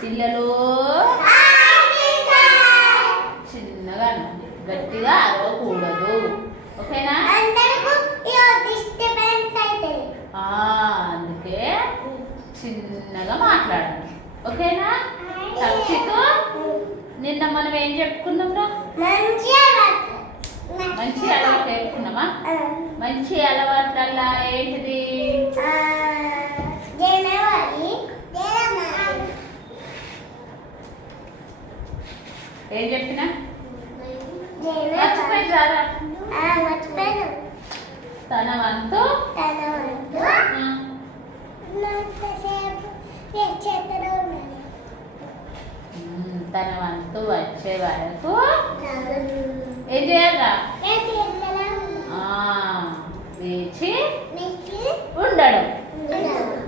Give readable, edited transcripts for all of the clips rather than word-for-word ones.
పిల్లలు చిన్నగా అనండి, గట్టిగా అరవకూడదు. ఓకేనా? అందుకే చిన్నగా మాట్లాడండి. ఓకేనా? తక్షితు నిన్న మనం ఏం చెప్పుకున్నాం రా? మంచి అలవాటు చెప్పుకున్నామా? మంచి అలవాట్లల్లా ఏంటిది? ఏం చెప్పినా మర్చిపోయిరా? తన వంతు తన వంతు వచ్చే వరకు ఏం చేయాలరా? వేచి ఉండడం.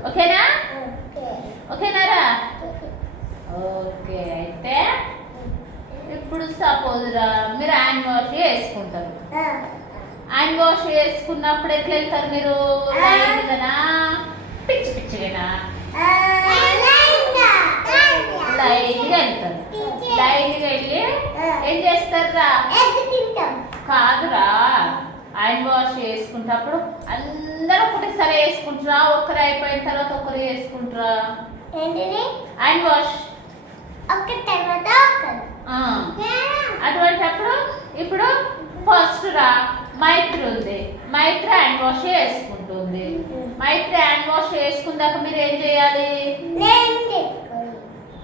ఓకేనా? ఓకేనారా? ఓకే. అయితే ఇప్పుడు సపోజ్ రా మీరు హ్యాండ్ వాష్ చేసుకుంటారు. హ్యాండ్ వాష్ చేసుకున్నప్పుడు ఎట్లా వెళ్తారు మీరు? లైన్గానా పిచ్చి పిచ్చిగానా? లైన్గా వెళ్తారు. లైన్గా వెళ్ళి ఏం చేస్తారా? కాదురా, హ్యాండ్ వాష్ చేసుకుంటప్పుడు అందరూ ఒకటిసారి వేసుకుంటారా? ఒకరు అయిపోయిన తర్వాత ఒకరు వేసుకుంటారా? హ్యాండ్ వాష్ అటువంటిప్పుడు ఇప్పుడు ఫస్ట్ రా మైత్రి ఉంది. మైత్రి హ్యాండ్ వాష్ చేసుకుంటుంది. మైత్రి హ్యాండ్ వాష్ చేసుకున్నాక మీరు ఏం చేయాలి?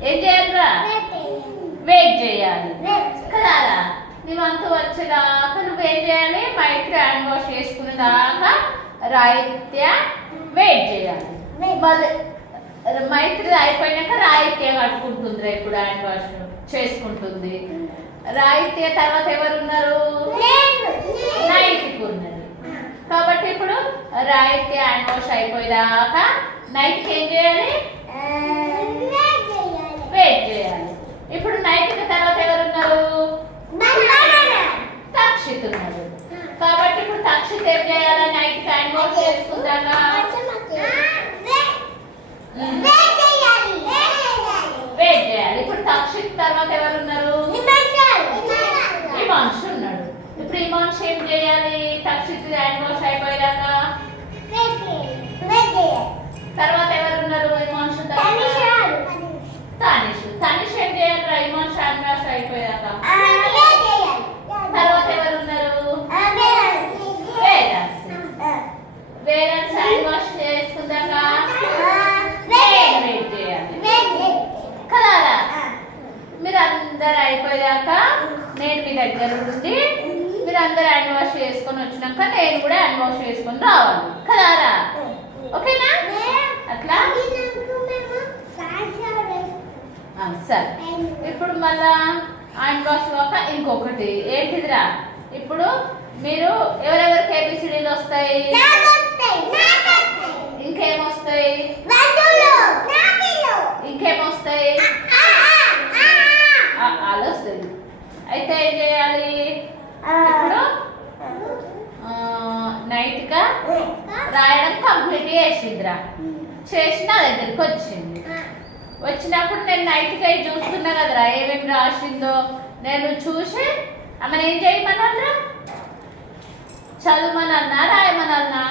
ఏం చేయాలిరా? వెయిట్ చేయాలి కదా. నీ వంతు వచ్చేదాకా నువ్వేం చేయాలి? మైత్రి హ్యాండ్ వాష్ చేసుకునేదాకా రాయిత్య వెయిట్ చేయాలి. మళ్ళీ మైత్రి అయిపోయినాక రాయిత్య కట్టుకుంటుంది. ఇప్పుడు హ్యాండ్ వాష్ చేసుకుంటుంది. రాయిత్య తర్వాత ఎవరున్నారు? నైట్కి ఉన్నారు. కాబట్టి ఇప్పుడు రాయిత్య హ్యాండ్ వాష్ అయిపోయేదాకా నైట్కి ఏం చేయాలి? వెయిట్ చేయాలి. ఇప్పుడు నైట్కి తర్వాత ఎవరున్నారు? తక్షిత్ ఉన్నారు. కాబట్టి ఇప్పుడు తక్షిత్ ఏం చేయాలి? నైట్ హ్యాండ్ వాష్ చేసుకుందాక వెయిట్ చేయాలి. ఇప్పుడు తక్షిత్ తర్వాత ఎవరున్నారు? హిమాంశు ఉన్నాడు. ఇప్పుడు హిమాంశు ఏం చేయాలి? తక్షిత్ హ్యాండ్ వాష్ అయిపోయాక తర్వాత ఎవరున్నారు? హిమాంశు తనిష్. తనిష్ ఏం చేయాలి? హిమాంశు హ్యాండ్ వాష్ అయిపోయాక తర్వాత ఎవరున్నారు? వేరెన్స్ హ్యాండ్ వాష్ చేసుకుందాక వెయిట్ చేయాలి కదా. మీరు అందరు అయిపోయాక నేను మీ దగ్గర ఉండి మీరు అందరు హ్యాండ్ వాష్ చేసుకొని వచ్చినాక నేను కూడా హ్యాండ్ వాష్ చేసుకొని రావాలి కదారా? ఓకేనా? అట్లా సరే. ఇప్పుడు మళ్ళా హ్యాండ్ వాష్ కాక ఇంకొకటి ఏంటిదిరా? ఇప్పుడు మీరు ఎవరెవరికి ఏబిసిడీలు వస్తాయి? ఇంకేమొస్తాయి? ఇంకేమొస్తాయి? అలా వస్తుంది. అయితే ఏం చేయాలి? ఇప్పుడు నైట్ గా రాయడం కంప్లీట్ చేసిందిరా. చేసి నా దగ్గరికి వచ్చింది. వచ్చినప్పుడు నేను నైట్ గా చూస్తున్నా కదరా ఏమేమి రాసిందో. నేను చూసి ఆమెను ఏం చేయమన్నా? చదువుమనన్నా రాయమనన్నా?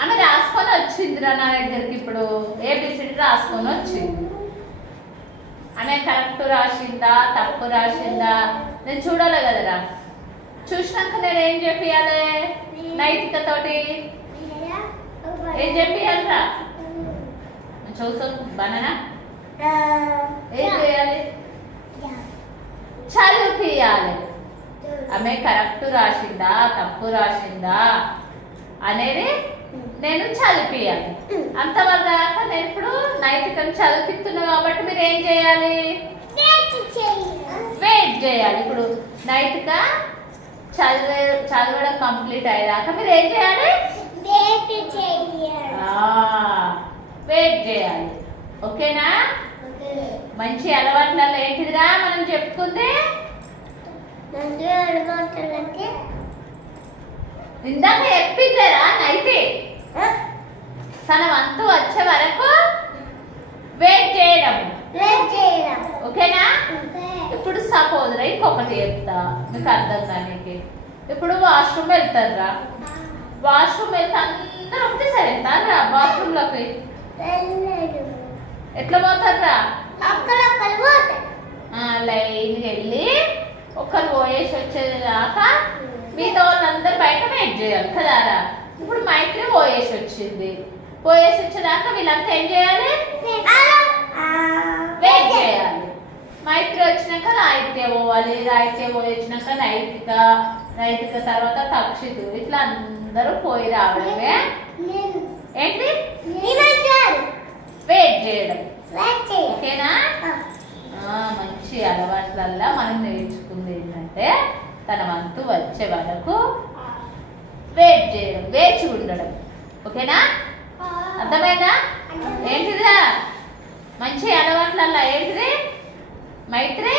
ఆమె రాసుకొని వచ్చిందిరా నా దగ్గరికి. ఇప్పుడు ఏబిసిడి రాసుకొని వచ్చింది. ఆమె కరెక్ట్ రాసిందా తప్పు రాసిందా నేను చూడాలి కదరా. చూసినాక నేను ఏం చెప్పాలి? నైతిక తోటి ఏం చెప్పాలిరా? చూసు బనానా ఏం చేయాలి? చదివిపియాలి. ఆమె కరెక్ట్ రాసిందా తప్పు రాసిందా అనేది నేను చదివిపియాలి. అంతవరకు దాకా నేను ఇప్పుడు నైతికం చదివిస్తున్నా కాబట్టి మీరు ఏం చేయాలి? వెయిట్ చేయాలి. ఇప్పుడు నైతిక చదవడం కంప్లీట్ అయ్యేదాకా మీరు ఏం చేయాలి? వెయిట్ చేయాలి. ఓకేనా? మంచి అలవాట్లలో ఏంటిదిరా మనం చెప్పుకుంది? ఇందాక చెప్పిందరా నైతే తన వంతు వచ్చే వరకు వెయిట్ చేయడం. ఓకేనా? ఇప్పుడు సపోజ్ ఇంకొకటి చెప్తా మీకు అర్థం కానీ. ఇప్పుడు వాష్రూమ్ వెళ్తారా, వాష్రూమ్ వెళ్తే అందరూ ఒకటేసారి వెళ్తారా బాత్రూంలోకి? ఎట్లా పోతారా? లైన్గా వెళ్ళి ఒకరు పోయేసి వచ్చేదాకా మిగతా వాళ్ళందరూ బయట వెయిట్ చేయాలి కదారా. ఇప్పుడు మైత్రి పోయేసి వచ్చింది, పోయేసి వచ్చేదాకా వీళ్ళంతా ఏం చేయాలి? వెయిట్ చేయాలి. మైత్రి వచ్చినాక రాయిత్య పోవాలి, రాయిత్య పోయి వచ్చినాక నైతిక, నైతిక తర్వాత తక్షితు, ఇట్లా అందరూ పోయి రావడమే ఏంటి? వెయిట్ చేయడం. ఓకేనా? మంచి అలవాట్లల్లా మనం నేర్చుకుంది ఏంటంటే తన వంతు వచ్చే వరకు వెయిట్ చేయడం, వేచి ఉండడం. ఓకేనా? అర్థమైందా? ఏంటిదా మంచి అలవాట్లల్లా ఏంటిది మైత్రి?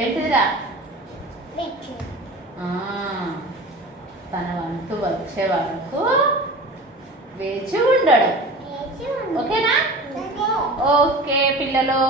ఏంటిదిరా? తన వంతు వచ్చే వరకు వేచి ఉండడం. ఓకేనా? ఓకే పిల్లలు.